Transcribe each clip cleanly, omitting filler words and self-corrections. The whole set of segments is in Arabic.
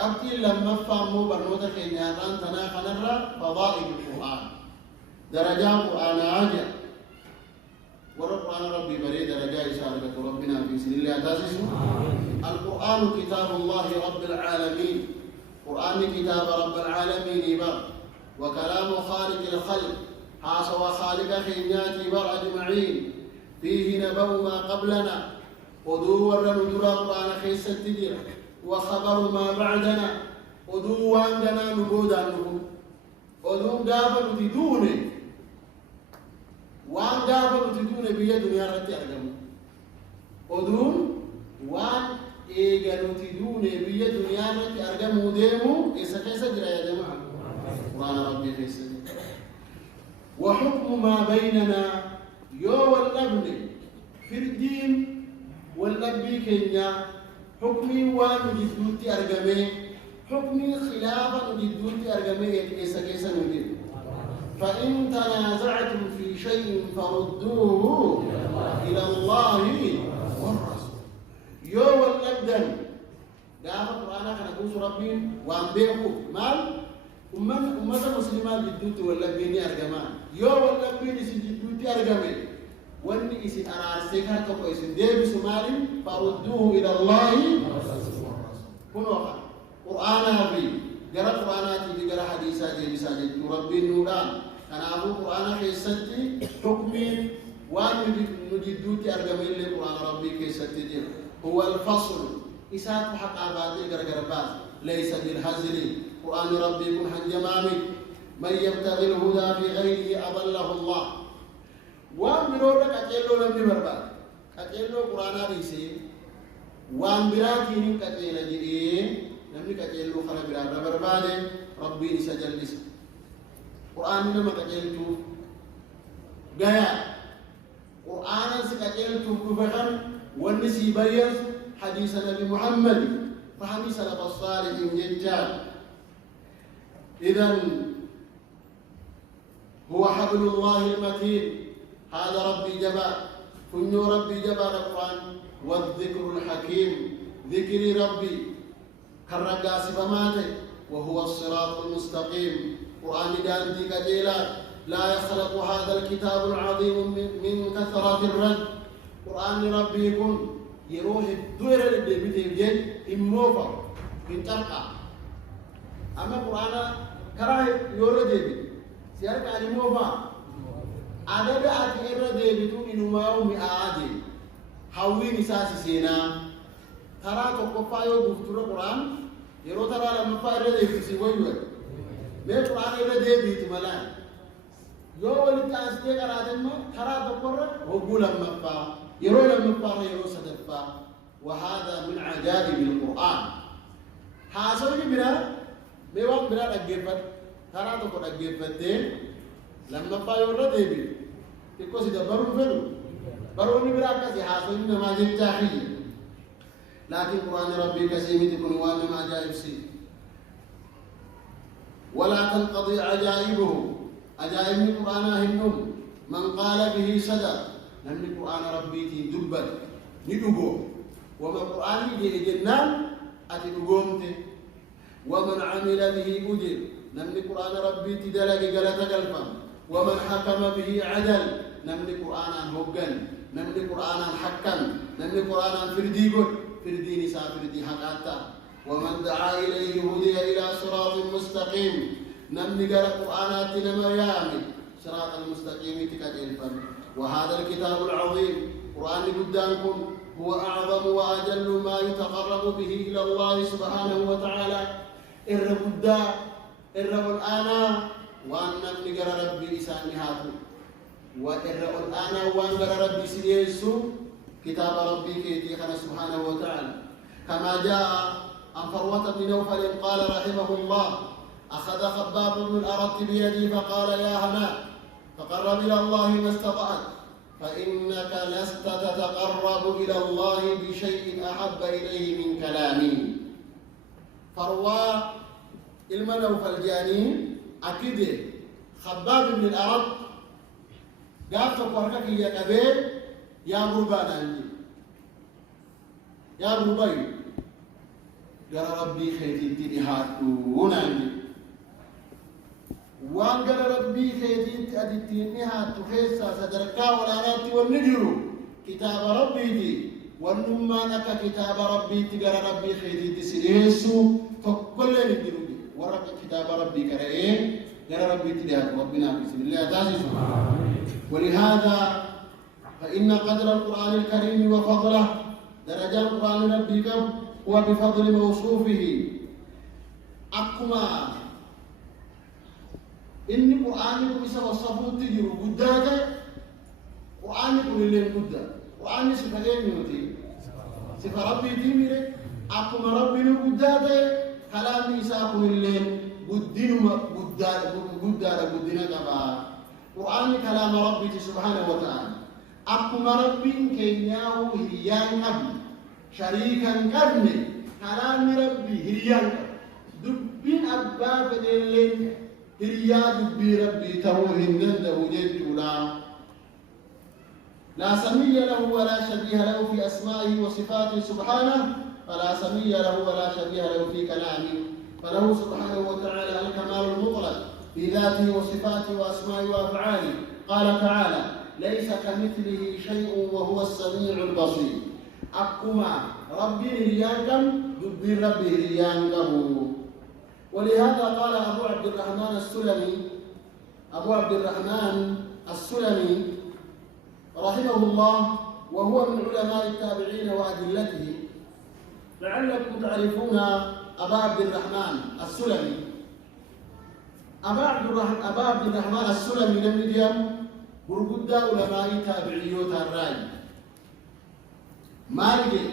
أبتي لما فهموا برنوتا خينيان تنا خنرا فضائل القرآن درجات القرآن عاجة ورقرآن ربي بريد درجات إشارة ربنا في سن الله تاسس القرآن كتاب الله رب العالمين قرآن كتاب رب العالمين بر وكلام خالق الخلق حاسوا خالق خينيات بر أجمعين فيه نبأ ما قبلنا ودور ندر القرآن خيس التدير وخبر ما بعدنا ودو عندنا نبود عنه ودو دابا تدوني وان دابا تدوني بيا دنيا رتي أرجم ودو وان إيجا تدوني بيا دنيا رتي أرجم وديمو إيسا كيسا جرى يا جماعة قرآن ربي خيسا وحكم ما بيننا يو الأبن في الدين والنبي كينيا حكمي وان جدوتي أرجمي حكمي خلافا جدوتي أرجمي كيسا كيسا نجيب فإن تنازعتم في شيء فردوه إلى الله والرسول يو الأبدن قام القرآن كان يقول ربي وان بيقو مال أمة مسلمات جدوتي والنبي أرجمان يو والنبي جدوتي أرجمي واني اسي ارارسيكا توكو اسي ديبي سمالي فردوه الى الله والرسول كنوا قرآن ربي جرى قرآناتي بجرى حديثا ديبي ساجد ربي النوران كان ابو قرآن خيستي حكمي وان نجدوتي ارغمين لقرآن ربي كيستي دير هو الفصل اسات حق عبادي جرى باز ليس بالهزل قرآن ربي كن حنجمامي من يبتغي الهدى في غيره اضله الله وان برودا كاتيلو لمن برباد كاتيلو قرانا ديسي وان براتين كاتيلا جي نمني كاتيلو خلا برادا برباد ربي سجلس قران لما كاتيلتو غايا قران سكاتيلتو كفخن ونسي بيز حديث النبي محمد فهم سلف الصالح ججال اذا هو حبل الله المتين هذا ربي جبار كنو ربي جبار القرآن والذكر الحكيم ذكر ربي كالرقاس فماته وهو الصراط المستقيم قرآن دانتي كجيلا لا يخلق هذا الكتاب العظيم من كثرة الرد قرآن ربي يكون يروح الدور اللي بتنجل إموفا من ترقى أما قرآن كراه يورد سيارك على إموفا عدد أكثر ديبتون إنما مئات حوين ساسي سينا ترى تقفى يو بفتور القرآن يرو ترى لما فائر ديبتسي ويوه ما القرآن يرى ديبت ملان يو ولد أسكي قرادن ترى تقفى وقو لما فا يرو لما فا يرو ستفا وهذا من عجائب القرآن حاصل بنا ميوان بنا أجيبت ترى تقفى أجيبتين لما فايور ديبي تكو سيدا برون فلو برون براكا سي حاصل ما جيب تاخي لكن قرآن ربي كسيمي تكون وانا ما جائب سي ولا تنقضي عجائبه عجائب القرآن هنم من قال به صدق نمني قرآن ربي تي دبت ندبو وما قرآن دي جنان أتي دبومتي ومن عمل به أجر نمني قرآن ربي تي دلق قلت قلبا ومن حكم به عدل نمني قرآنا هوغن نمني قرآنا حكم نمني قرآنا فردي نساء فردي حقاتا ومن دعا إليه هدي إلى صراط مستقيم نمني قرأ قرآنات نما يامي صراط المستقيم تكجلفا وهذا الكتاب العظيم قرآن قدامكم هو أعظم وأجل ما يتقرب به إلى الله سبحانه وتعالى الربدا الآن وان نمني قرى ربي إساني هاتو وإرأوا الآن وان قرى ربي سيسو كتاب ربي كيتي خنا سبحانه وتعالى كما جاء عن فروة بن نوفل قال رحمه الله أخذ خباب بن الأرت بيدي فقال يا هناء تقرب إلى الله ما استطعت فإنك لست تتقرب إلى الله بشيء أحب إليه من كلامي فروى المنوفل جانين أكيد خباب بن الأرض قال تقرأك يا كبير يا ربان عندي يا ربي قال ربي خيتي تدهاتونا وان قال ربي خيتي تدهاتو خيسا صدركا ولا راتي والنجرو كتاب ربي دي والنما نكا كتاب ربي تقال ربي خيتي تسليسو فكل نجرو دي ورق كتاب ربي كرأيه قال ربي تدهاتو ربنا بسم الله تعزيز ولهذا فإن قدر القرآن الكريم وفضله درجة القرآن ربي كم هو بفضل موصوفه أكما إني قرآن بسا وصفه تجروا قداتا قرآن كل اللي قدا قرآن سفلين يوتي سفر ربي تيميري أكما ربي قداتا كلام إساكم اللي قدنا كبا قرآن كلام ربي سبحانه وتعالى أكما ربي كينياه هريان أبي شريكا كرني كلام ربي هريان دبين أبا فدلين هريا دبي ربي توهن له جدولا لا سمي له ولا شبيه له في أسمائه وصفاته سبحانه فلا سمي له ولا شبيه له في كلامه فله سبحانه وتعالى الكمال المطلق في ذاته وصفاته وأسمائه وأفعاله قال تعالى ليس كمثله شيء وهو السميع البصير أكما ربي هريانكم دبي ربي هريانكم ولهذا قال أبو عبد الرحمن السلمي رحمه الله وهو من علماء التابعين وأدلته لعلكم تعرفون أبا عبد الرحمن السلمي أبا عبد الرحمن السلمي لم يديم برقود علماء تابعيوت الرأي مالك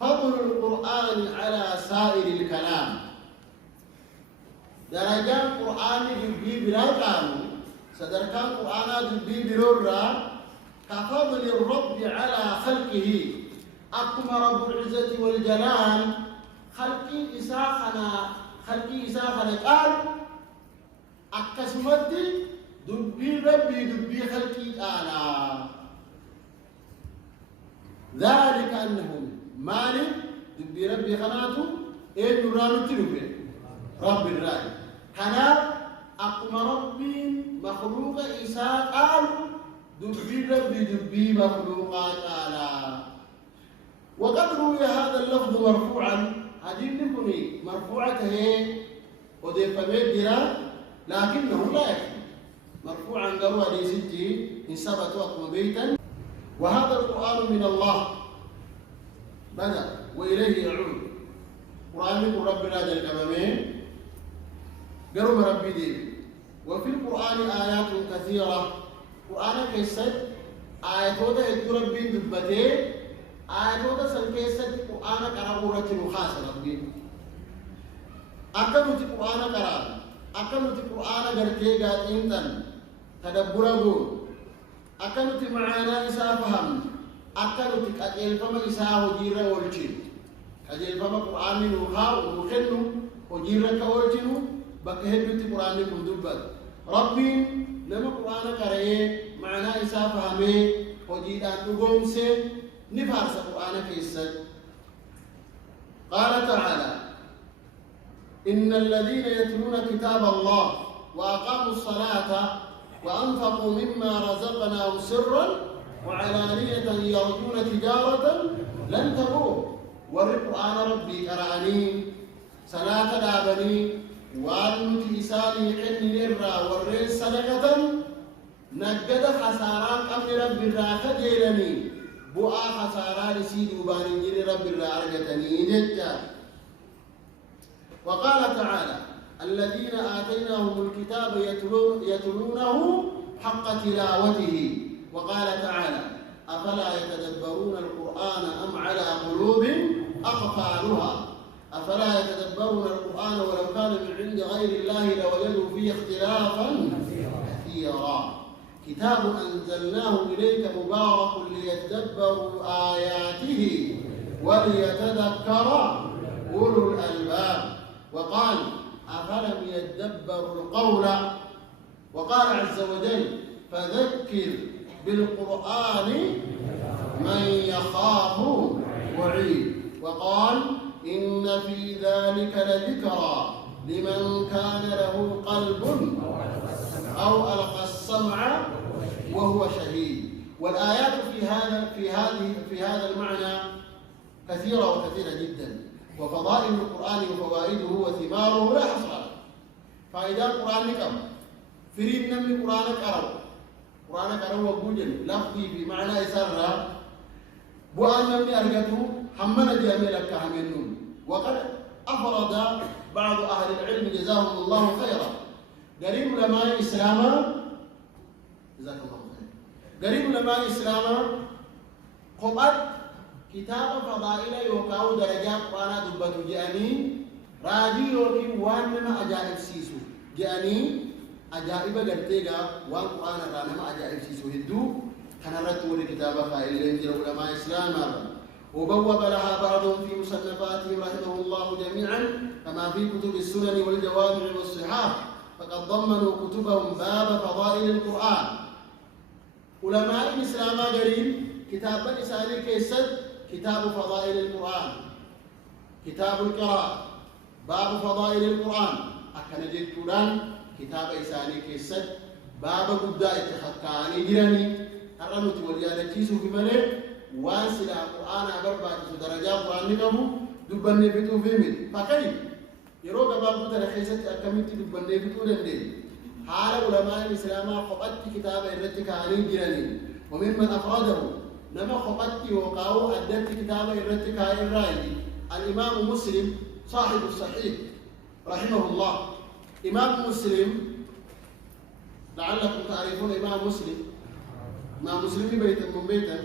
فضل القرآن على سائر الكلام درجة القرآن جبي بلا قانون صدرك القرآن جبي برورا كفضل الرب على خلقه أكما رب العزة والجلال خلقي إساخنا قال أكسمتي دبي ربي دبي خلقي أنا ذلك أنهم مالك دبي ربي خناتو إيه نورانو تلوبي رب الرأي كنا أقوم ربي مخلوق إساء قال دبي ربي دبي مخلوقات آلا وقد روي هذا اللفظ مرفوعا هذه نكوني مرفوعة هي وضيف بيدنا لكنه لا يكفي مرفوعا قالوا لي ستي إن ثبت أقوم بيتا وهذا القرآن من الله بدأ وإليه يعود قرآن يقول ربنا ذلك أمامين قالوا ربي دي وفي القرآن آيات كثيرة قرآن كيسد آياتودا يدو ربي دبتي آياتودا سنكيسد قرآن كرابورة نخاص ربي أكمل قرآن كراب أكمل قرآن قرتي قاتينتن تدبره أكمل معانا إساء فهم أكمل كأجل فما إساء وجيرة والجين كأجل فما قرآن نخاو ونخنو وجيرة كوالجينو بكهدت قرآن مدبر ربي لما قرآن كريه معنا إساء فهمه وجيدان نقوم سي نفارس قرآن كيسد قال تعالى إن الذين يتلون كتاب الله وأقاموا الصلاة وأنفقوا مما رزقناهم سرا وعلانية يرجون تجارة لن تبور والقرآن ربي كراني صلاة دابني والمتي إساني حن للرا والرئيس صدقة نجد خساران أمن رب الراخة جيلني بؤا خساران سيد وباني جيل رب الرارجتني جدا وقال تعالى الذين آتيناهم الكتاب يتلونه حق تلاوته وقال تعالى أفلا يتدبرون القرآن أم على قلوب أقفالها أفلا يتدبرون القرآن ولو كان من عند غير الله لوجدوا فيه اختلافا كثيرا كتاب أنزلناه إليك مبارك ليتدبروا آياته وليتذكر أولو الألباب وقال أفلم يدبروا القول وقال عز وجل فذكر بالقرآن من يخاف وعيد وقال إن في ذلك لذكرى لمن كان له قلب أو ألقى السمع وهو شهيد. والآيات في هذا المعنى كثيرة وكثيرة جدا، وفضائل القرآن وفوائده وثماره لا حصر له. فإذا القرآن كم فريد نمي قرآن كرو وجوجل لفظي بمعنى يسرى بوان نمي أرجته حمنا جميل كهمنون. وقد أفرد بعض أهل العلم جزاهم الله خيرا قريب علماء الإسلام جزاك الله خير قريب علماء الإسلام قبض كتاب فضائل يوكاو درجات قرآن دبتو جاني راجي يوكي وانما أجائب سيسو جاني أجائب قرتيغا وان قرآن رانما أجائب سيسو هدو كان رتول كتاب فائل لنجر علماء الإسلام وبوب لها بعضهم في مصنفاتهم رحمه الله جميعا كما في كتب السنن والجوامع والصحاح، فقد ضمنوا كتبهم باب فضائل القرآن. علماء الإسلام قريب كتاب لساني كيسد كتاب فضائل القرآن، كتاب القراءة، باب فضائل القرآن. أكن جدتان كتاب لساني كيسد باب قد اتخذكاني جراني أرنوت واليادة كيسو في ملك وانسل القرآن أبربات درجات وعنكم دبني فتو فيمت فكيف يروق باب ترخيصة أكملت دبني فتو لندين. حال علماء الإسلام خبت كتاب الرتك عليه جراني وممن أفراده نما خبت وقاو أدت كتاب الرتك عليه الرائي الإمام مسلم صاحب الصحيح رحمه الله. إمام مسلم لعلكم تعرفون إمام مسلم بيتا من بيتا.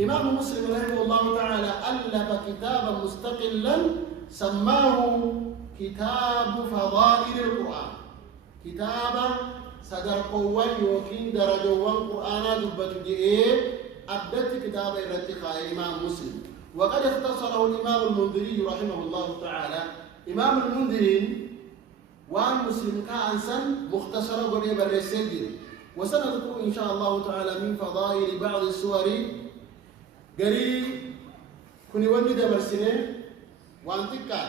إمام مسلم رحمه الله تعالى ألف كتابا مستقلا سماه كتاب فضائل القرآن. كتابا صدر قوة يوكين درجوان قرآن دبت جئيه أبدت كتاب الرتقاء إمام مسلم. وقد اختصره الإمام المنذري رحمه الله تعالى. إمام المنذري وان مسلم كأنسا مختصرا قريبا للسجل. وسنذكر إن شاء الله تعالى من فضائل بعض السور قريب كوني وني دبرسنه وانتكا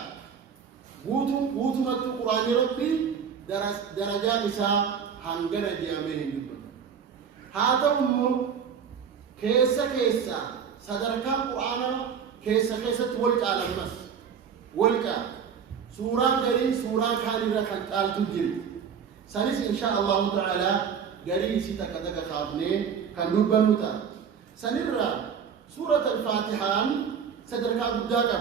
بوتو مكتو قرآن ربي درجات نساء هنجنا جامعين دبنا. هذا كيسا صدركا قرآن كيسا تولك على المس ولكا سورة قريب سورة كان ركن قال تجري سنس إن شاء الله تعالى قريب سيتا كذا خابني كان دبنا متى سنرى سورة الفاتحة صدركا بداك